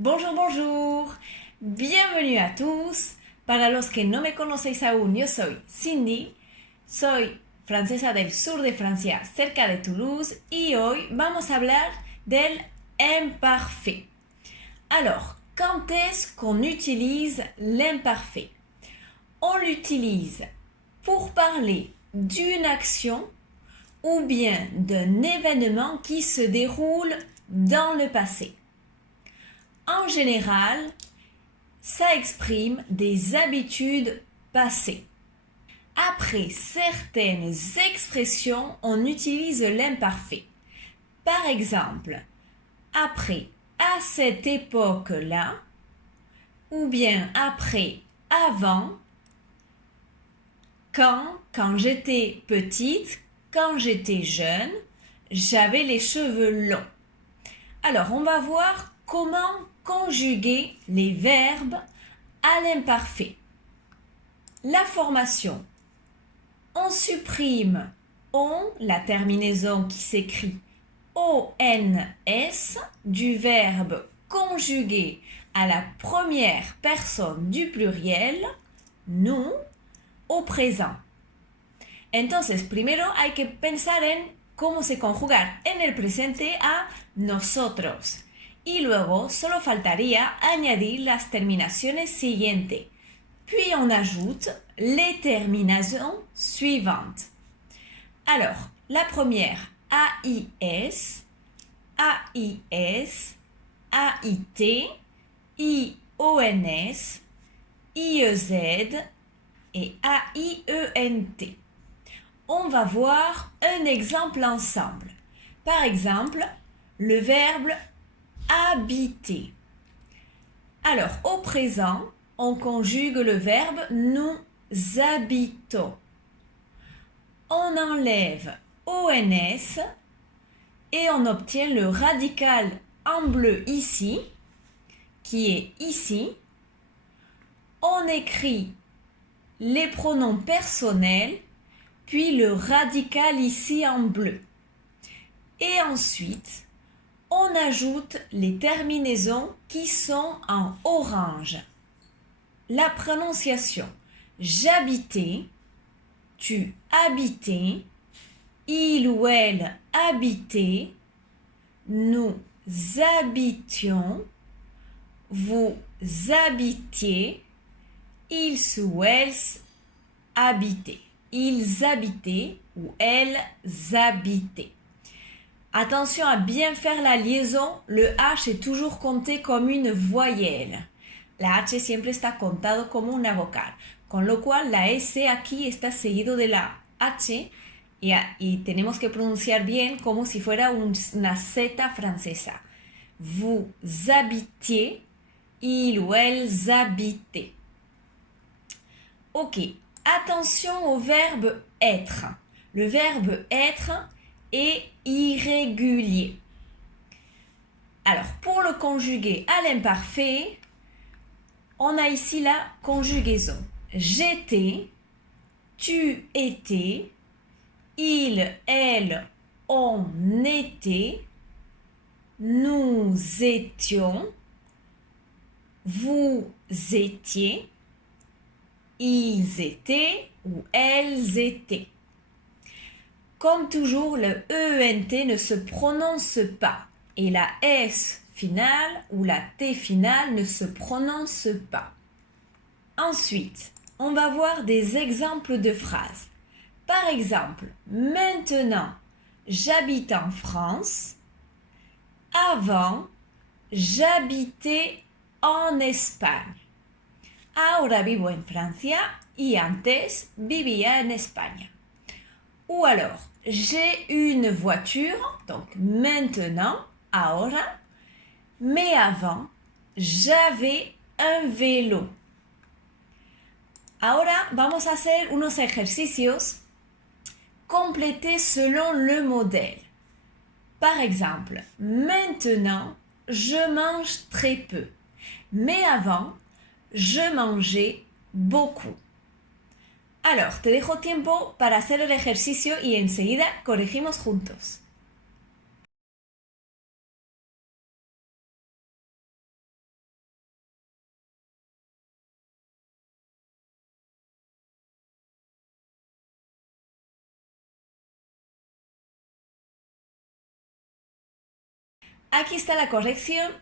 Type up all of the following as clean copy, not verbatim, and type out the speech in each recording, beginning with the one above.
Bonjour, bonjour. Bienvenue a tous. Para los que no me conocéis aún, yo soy Cindy. Soy francesa del sur de Francia, cerca de Toulouse. Y hoy vamos a hablar del imparfait. Alors, quand est-ce qu'on utilise l'imparfait? On l'utilise pour parler d'une action ou bien d'un événement qui se déroule dans le passé. En général, ça exprime des habitudes passées. Après certaines expressions, on utilise l'imparfait. Par exemple, après, à cette époque-là, ou bien après, avant, quand j'étais petite, quand j'étais jeune, j'avais les cheveux longs. Alors, on va voir comment conjuguer les verbes à l'imparfait. La formation. On supprime on, la terminaison qui s'écrit ONS, du verbe conjugué à la première personne du pluriel, nous, au présent. Entonces, primero hay que pensar en cómo se conjugar en el presente a nosotros. Y luego solo faltaría añadir las terminaciones siguientes. Puis on ajoute les terminaisons suivantes. Alors, la première, AIS, AIS, AIT, IONS, IEZ et AIENT. On va voir un exemple ensemble. Par exemple, le verbe habiter. Alors, au présent, on conjugue le verbe nous habitons. On enlève ONS et on obtient le radical en bleu ici, qui est ici. On écrit les pronoms personnels, puis le radical ici en bleu. Et ensuite, on ajoute les terminaisons qui sont en orange. La prononciation. J'habitais, tu habitais, il ou elle habitait, nous habitions, vous habitiez, ils ou elles habitaient. Ils habitaient ou elles habitaient. Attention à bien faire la liaison, le H est toujours compté comme une voyelle. La H siempre está contado como una vocal, con lo cual la S aquí está seguido de la H y tenemos que pronunciar bien como si fuera una Z francesa. Vous habitiez, ils ou elles habitaient. Ok, attention au verbe être. Le verbe être est irrégulier. Alors, pour le conjuguer à l'imparfait, on a ici la conjugaison. J'étais, tu étais, il, elle, on était, nous étions, vous étiez, ils étaient ou elles étaient. Comme toujours, le ENT ne se prononce pas et la S finale ou la T finale ne se prononce pas. Ensuite, on va voir des exemples de phrases. Par exemple, maintenant, j'habite en France. Avant, j'habitais en Espagne. Ahora vivo en Francia y antes vivía en España. Ou alors, j'ai une voiture, donc maintenant, ahora, mais avant, j'avais un vélo. Ahora vamos a hacer unos ejercicios complétés selon le modèle. Par exemple, maintenant, je mange très peu, mais avant, je mangeais beaucoup. Alors, te dejo tiempo para hacer el ejercicio y enseguida corregimos juntos. aquí está la corrección.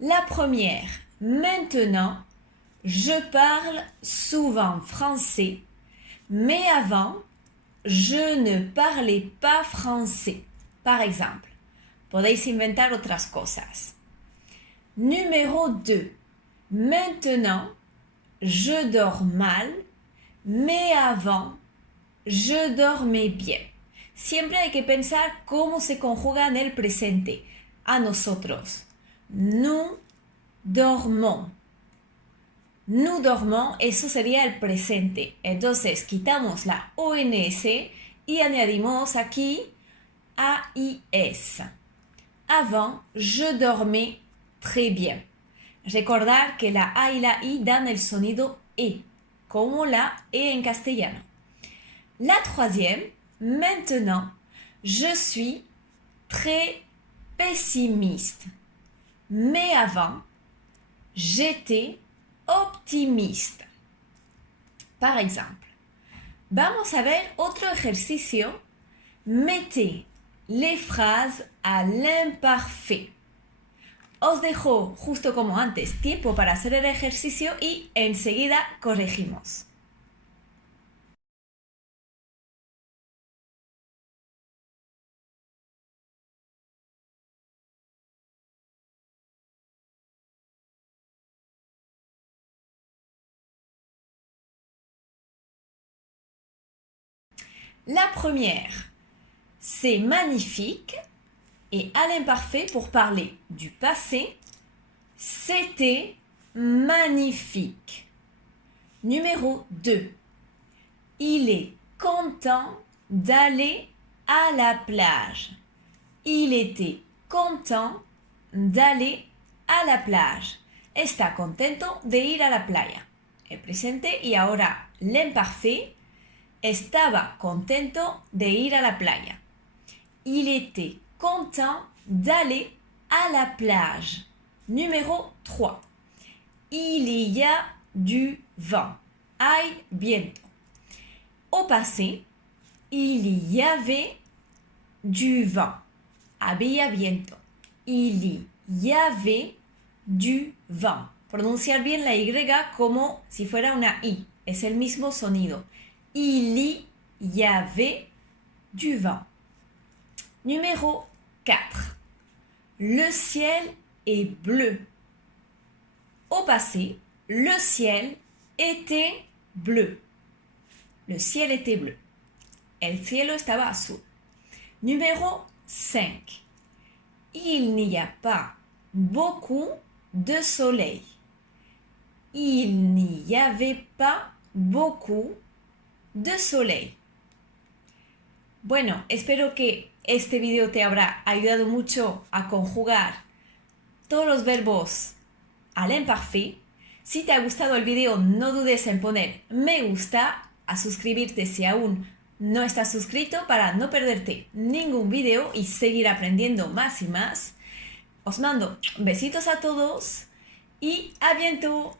La première, maintenant, je parle souvent français, mais avant, je ne parlais pas français. Par exemple, podéis inventar otras cosas. Numéro 2. Maintenant, je dors mal, mais avant, je dormais bien. Siempre hay que pensar cómo se conjuga en el presente. A nosotros. Nous dormons. Nous dormons, eso sería el presente. Entonces, quitamos la ONS y añadimos aquí AIS. Avant, je dormais très bien. Recordar que la A y la I dan el sonido E, como la E en castellano. La troisième, maintenant, je suis très pessimiste. Mais avant, j'étais optimiste. Par exemple, vamos a ver otro ejercicio. Mettez les phrases à l'imparfait. Os dejo, justo como antes, tiempo para hacer el ejercicio y enseguida corregimos. La première, c'est magnifique. Et à l'imparfait, pour parler du passé, c'était magnifique. Numéro 2. Il est content d'aller à la plage. Il était content d'aller à la plage. Está contento de ir a la playa. El presente y ahora l'imparfait. Estaba contento de ir a la playa. Il était content d'aller à la plage. Numéro 3. Il y a du vent. Hay viento. Au passé, il y avait du vent. Había viento. Il y avait du vent. Pronunciar bien la Y como si fuera una I. Es el mismo sonido. Il y avait du vent. Numéro 4. Le ciel est bleu. Au passé, le ciel était bleu. Le ciel était bleu. El cielo estaba azul. Numéro 5. Il n'y a pas beaucoup de soleil. Il n'y avait pas beaucoup de soleil. Bueno, espero que este video te habrá ayudado mucho a conjugar todos los verbos al imparfait. Si te ha gustado el video, no dudes en poner me gusta, a suscribirte si aún no estás suscrito para no perderte ningún video y seguir aprendiendo más y más. Os mando besitos a todos y a bientôt.